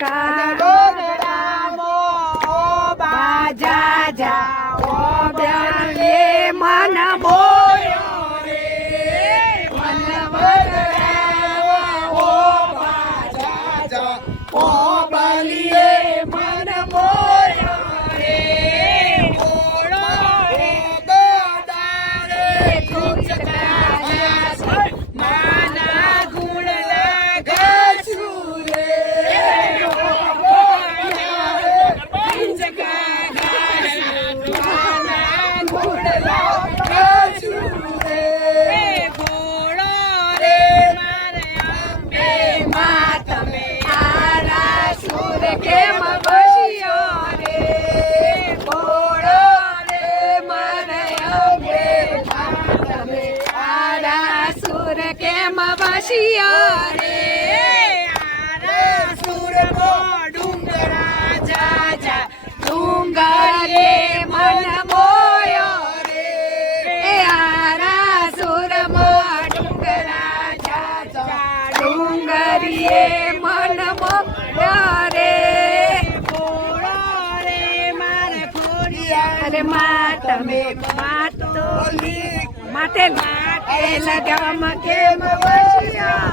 Bye. સુર કેમ બસ્યો રે? આરા સુર ડુંગરા જા જા ડુંગરે મન મોયો રે. આરા સુર ડુંગરા જા જા ડુંગરીએ મન મોયો રે. અરે મા તમે માતો. માટે માટે લગામ કેમ વસ્યા રે